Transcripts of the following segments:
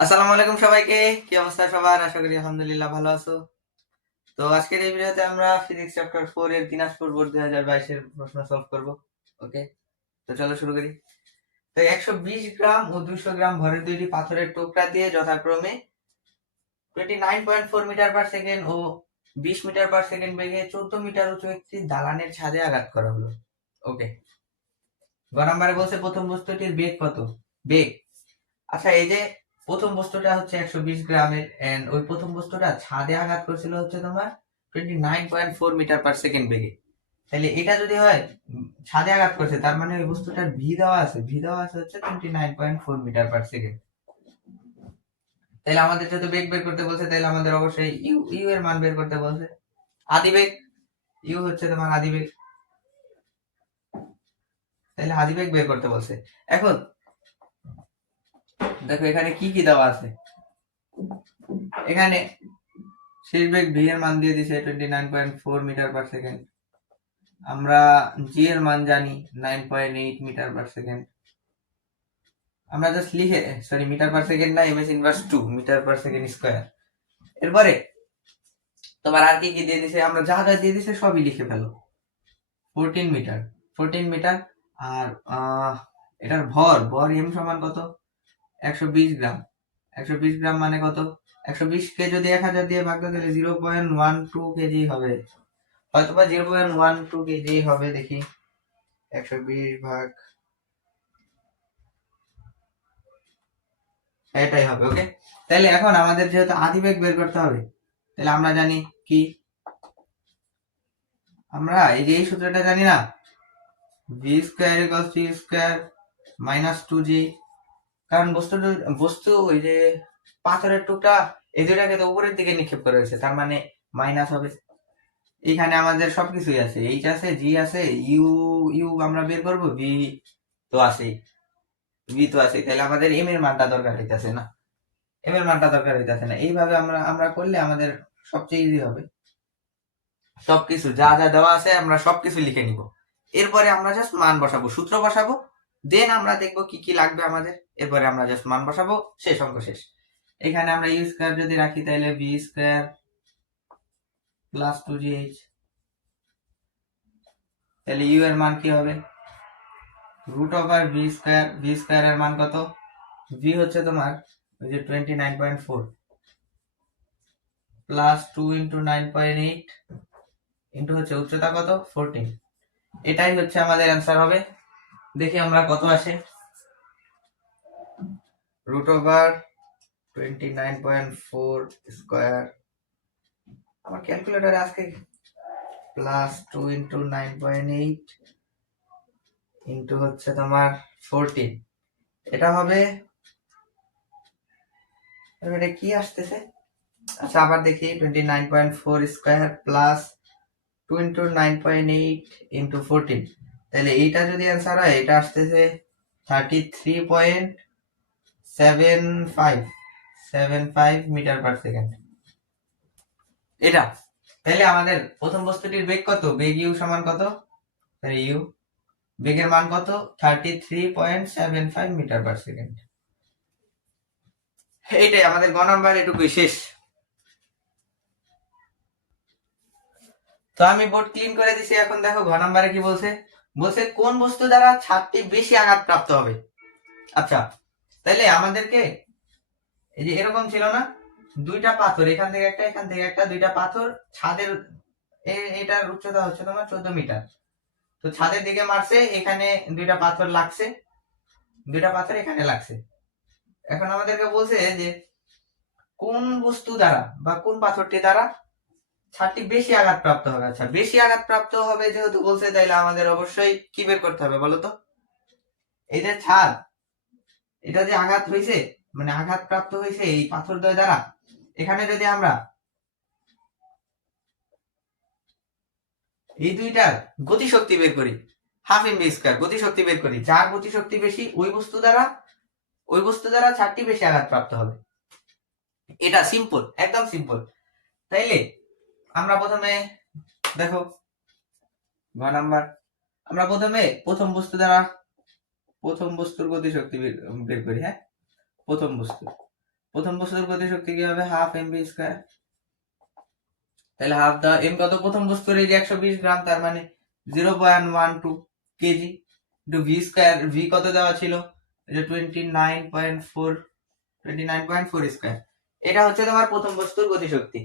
আসসালামু আলাইকুম সবাইকে। কি অবস্থা সবার? আশা করি আলহামদুলিল্লাহ ভালো আছো। তো আজকের এই ভিডিওতে আমরা ফিজিক্স চ্যাপ্টার ফোর এর দিনাজপুর বোর্ড দুই হাজার বাইশের প্রশ্ন সলভ করব ওকে তো চলো শুরু করি। তো একশো বিশ গ্রাম ও দুশো গ্রাম ভরের দুইটি পাথরের টুকরা দিয়ে যথাক্রমে twenty nine point four meter per second ও বিশ মিটার পার সেকেন্ড বেগে চোদ্দ মিটার উঁচু একটি দালানের ছাদে আঘাত করা হলো ওকে গ নাম্বারে বলছে প্রথম বস্তুটির বেগ কত? বেগ। আচ্ছা এই যে প্রথম বস্তুটা হচ্ছে একশো বিশ গ্রামের এন্ড ওই প্রথম বস্তুটা ছাদে আঘাত করছিল হচ্ছে তোমার twenty nine point four meter per second বেগে। তাহলে এটা যদি হয়, ছাদে আঘাত করছে, তার মানে ওই বস্তুটার ভি দেওয়া আছে ভি দেওয়া আছে হচ্ছে twenty nine point four meter per second তাহলে আমাদের যেহেতু বেগ বের করতে বলছে তাহলে আমাদের অবশ্যই ইউ ইউ এর মান বের করতে বলছে। আদি বেগ ইউ হচ্ছে তোমার আদি বেগ। তাহলে আদি বেগ বের করতে বলছে। এখন দেখো, এখানে কি কি দেওয়া আছে? এখানে শেষ বেগ ভি এর মান দিয়ে দিছে twenty nine point four meter per second আমরা জি এর মান জানি nine point eight meter per second আমরা জাস্ট লিখে সরি মিটার পার সেকেন্ড না MS inverse two meter per second square এরপরে তোমার আর কি কি দিয়ে দিছে? আমরা যা যা দিয়ে দিছে সবই লিখে ফেলো। ফোরটিন মিটার ফোরটিন মিটার আর এটার ভর ভর এম সমান কত? একশো বিশ গ্রাম। একশো বিশ গ্রাম মানে কত? একশো বিশ কে যদি এক হাজার দিয়ে ভাগ তাহলে জিরো পয়েন্ট টু কেজি হবে। হয়তো বা zero point one two KG হবে, দেখি। একশো বিশ ভাগ এটাই হবে ওকে তাহলে এখন আমাদের যেহেতু আদি বেগ বের করতে হবে, তাহলে আমরা জানি কি? আমরা এই যে এই সূত্রটা জানি না? V square equal C square minus two G কারণ বস্তু বস্তু ওই যে পাথরের টুকটা এই দুটাকে তো উপরের দিকে নিক্ষেপ করে রয়েছে তার মানে মাইনাস হবে। এখানে আমাদের সবকিছুই আছে এইচ আছে জি আছে ইউ ইউ আমরা বের করব ভি তো আছেই ভি তো আছে, তাহলে আমাদের এম এর মানটা দরকার হইতেছে না। এম এর মানটা দরকার হইতেছে না। এইভাবে আমরা আমরা করলে আমাদের সবচেয়ে ইজি হবে। সবকিছু যা যা দেওয়া আছে, আমরা সবকিছু লিখে নিব। এরপরে আমরা জাস্ট মান বসাবো, সূত্র বসাবো দেন আমরা দেখব কি কি লাগবে আমাদের। এরপরে আমরা জাস্ট মান বসাবো, শেষ অঙ্ক শেষ। এখানে আমরা ইউ স্কোয়ার যদি রাখি, তাহলে B square plus two G H তাহলে ইউ এর মান কি হবে? Root over B square B square এর মান কত? বি হচ্ছে তোমার ওই যে twenty nine point four plus two into nine point eight into হচ্ছে উচ্চতা কত? ফোরটিন এটাই হচ্ছে আমাদের অ্যান্সার হবে। দেখি আমরা কত আসে। নাইন পয়েন্ট ফোর স্কোয়ার আমার ক্যালকুলেটারে আজকে plus two into nine point eight into হচ্ছে তোমার ফোরটিন এটা হবে, এবার কি আসতেছে? আচ্ছা আবার দেখি twenty nine point four square plus two into nine point eight into fourteen তাহলে এইটা যদি অ্যান্সার হয়, এটা আসতেছে thirty three point seven five seven five meter per second. এটা, তাহলে আমাদের প্রথম বস্তুটির বেগ কত? বেগ ইউ সমান কত? ইউ, বেগের মান কত? Thirty three point seven five meter per second. এইটাই আমাদের গ নাম্বার, এটুকুই শেষ। তো আমি বোর্ড ক্লিন করে দিছি, এখন দেখো ঘ নাম্বারে কি বলছে? বলছে কোন বস্তু দ্বারা ছাদটি বেশি আঘাত প্রাপ্ত হবে? আচ্ছা তাইলে আমাদেরকে এই যে এরকম ছিল না? দুইটা পাথর, এখান থেকে একটা, এখান থেকে একটা, দুইটা পাথর, ছাদের এটার উচ্চতা হচ্ছে তোমার চোদ্দ মিটার। তো ছাদের দিকে মারছে, এখানে দুইটা পাথর লাগছে, দুইটা পাথর এখানে লাগছে। এখন আমাদেরকে বলছে যে কোন বস্তু দ্বারা বা কোন পাথরটি দ্বারা ছাদটি বেশি আঘাত প্রাপ্ত হবে? আচ্ছা বেশি আঘাত প্রাপ্ত হবে যেহেতু বলছে, তাইলে আমাদের অবশ্যই কি বের করতে হবে বলো তো? এই যে ছাদ এটা যে আঘাত হয়েছে মানে আঘাত প্রাপ্ত হয়েছে এই পাথর পাথরদ্বয় দ্বারা, এখানে যদি আমরা এই দুইটার গতিশক্তি বের করি, হাফ এম স্কোয়ার, গতিশক্তি বের করি, যার গতিশক্তি বেশি, ওই বস্তু দ্বারা, ওই বস্তু দ্বারা চারটি বেশি আঘাত প্রাপ্ত হবে। এটা সিম্পল একদম সিম্পল তাইলে, আমরা প্রথমে, দেখো ঘ নাম্বার, আমরা প্রথমে প্রথম বস্তু দ্বারা প্রথম বস্তুর গতিশক্তি বের করি হ্যাঁ? প্রথম বস্তু। প্রথম বস্তুর গতিশক্তি কি হবে? হাফ এম বি স্কোয়ার তাহলে হাফ দা এম কত? প্রথম বস্তুর এই যে একশো বিশ গ্রাম, তার মানে zero point one two KG V square V কত দেওয়া ছিল? এটা twenty nine point four twenty nine point four square এটা হচ্ছে তোমার প্রথম বস্তুর গতিশক্তি।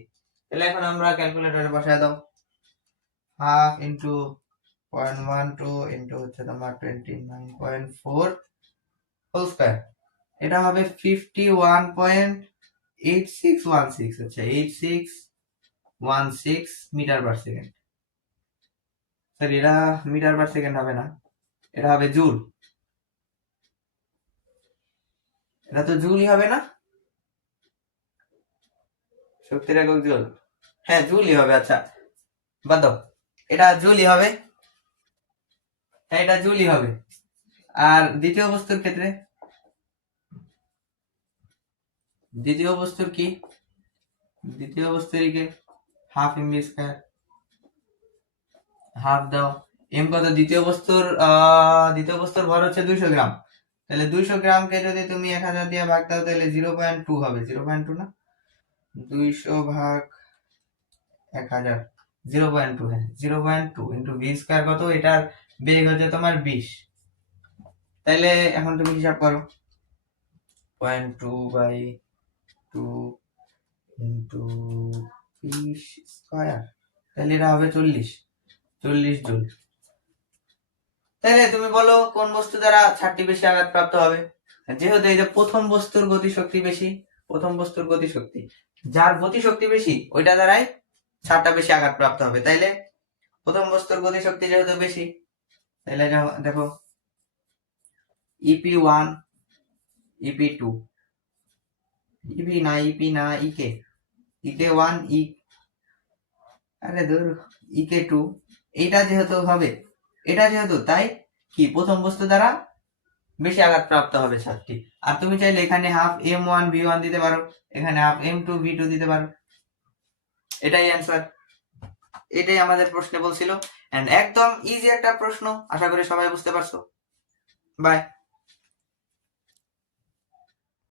তাহলে এখন আমরা ক্যালকুলেটরে বসায় দাও। Half into point one two into হচ্ছে তোমার twenty nine point four square এটা হবে fifty one point eight six one six আচ্ছা eight six one six meter per second এটা মিটার পার সেকেন্ড হবে না, এটা হবে জুল এটা তো জুলই হবে না? শক্তির একক জুল হ্যাঁ জুলই হবে আচ্ছা। বাদ দাও। এটা জুলই হবে এটা জুলই হবে। আর দ্বিতীয় বস্তুর ক্ষেত্রে? দ্বিতীয় বস্তুর কি? দ্বিতীয় বস্তুর half M V square half দাও। এম কত? দ্বিতীয় বস্তুর দ্বিতীয় বস্তুর ভর হচ্ছে দুইশো গ্রাম। তাহলে দুইশো গ্রামকে যদি তুমি এক হাজার দিয়ে ভাগ দাও, তাহলে জিরো পয়েন্ট টু হবে। জিরো পয়েন্ট টু না? দুইশো ভাগ এক হাজার। জিরো পয়েন্ট টু হ্যাঁ zero point two into V square কত? এটার বেগ হচ্ছে তোমার বিশ। তাহলে এখন তুমি হিসাব করো। Point two by two into বিশ স্কোয়ার তাহলে এটা হবে চল্লিশ। চল্লিশ জুল। তাহলে তুমি বলো কোন বস্তু দ্বারা ছাড়টি বেশি আঘাত প্রাপ্ত হবে? যেহেতু এই যে প্রথম বস্তুর গতিশক্তি বেশি, প্রথম বস্তুর গতিশক্তি। যার গতিশক্তি বেশি, ওইটা দ্বারাই ছাড়টা বেশি আঘাত প্রাপ্ত হবে। তাইলে প্রথম বস্তুর গতিশক্তি যেহেতু বেশি তাহলে এটা দেখো EP one EP two EP না ইপি না ইকে ইকে ওয়ান ই আরে ধর ইকে টু এইটা যেহেতু হবে, এটা যেহেতু, তাই কি? প্রথম বস্তু দ্বারা বেশি আঘাত প্রাপ্ত হবে ছাদটি আর তুমি চাইলে এখানে half M one V one দিতে পারো, এখানে half M two V two দিতে পারো। এটাই অ্যান্সার এটাই আমাদের প্রশ্নে বলছিল। একদম ইজি একটা প্রশ্ন আশা করি সবাই বুঝতে পারছ। বাই